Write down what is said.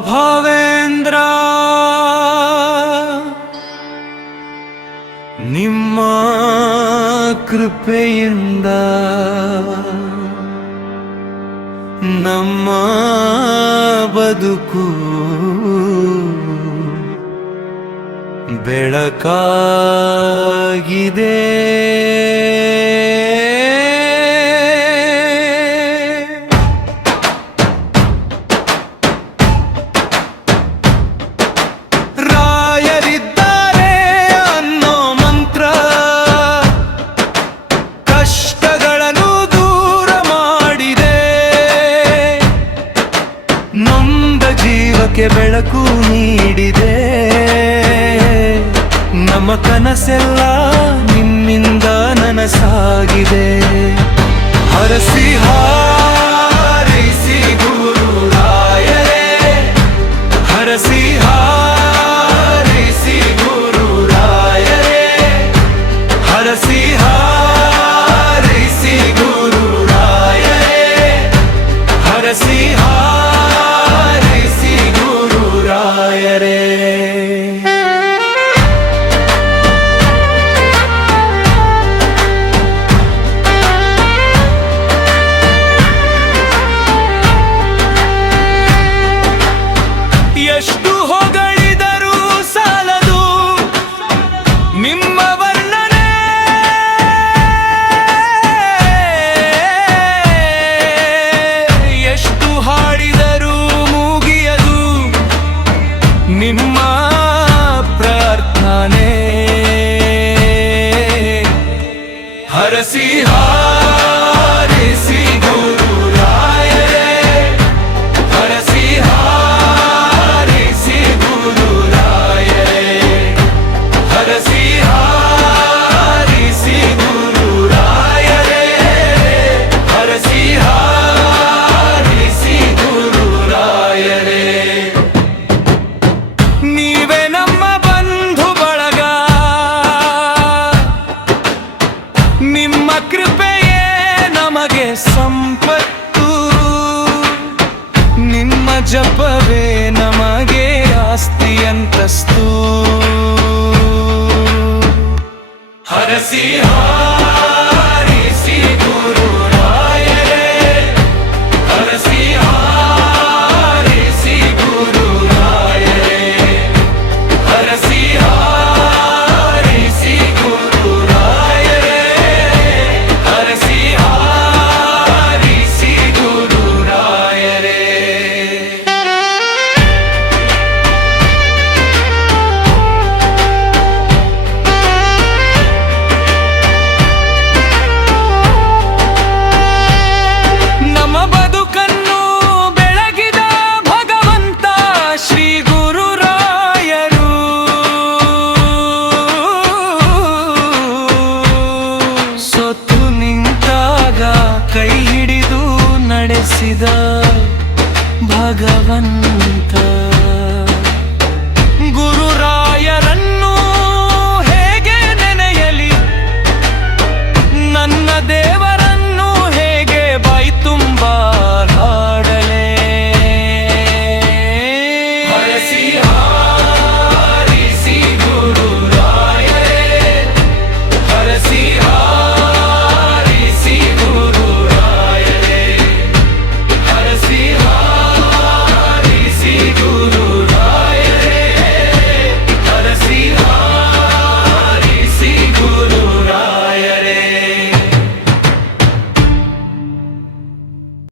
ಭವೇಂದ್ರ ನಿಮ್ಮ ಕೃಪೆಯಿಂದ ನಮ್ಮ ಬದುಕು ಬೆಳಕಾಗಿದೆ ನೊಂದ ಜೀವಕ್ಕೆ ಬೆಳಕು ನೀಡಿದೆ. ನಮ್ಮ ಕನಸೆಲ್ಲ ನಿಮ್ಮಿಂದ ನನಸಾಗಿದೆ. ಹರಸಿ ಹರಸಿ ಗುರು ಹರಸಿ ಜಪವೇ ನಮಗೆ ಆಸ್ತಿಯಂತಸ್ತು ಹರಸಿಹಾ ಕಲಿಸಿದ ಭಗವಂತ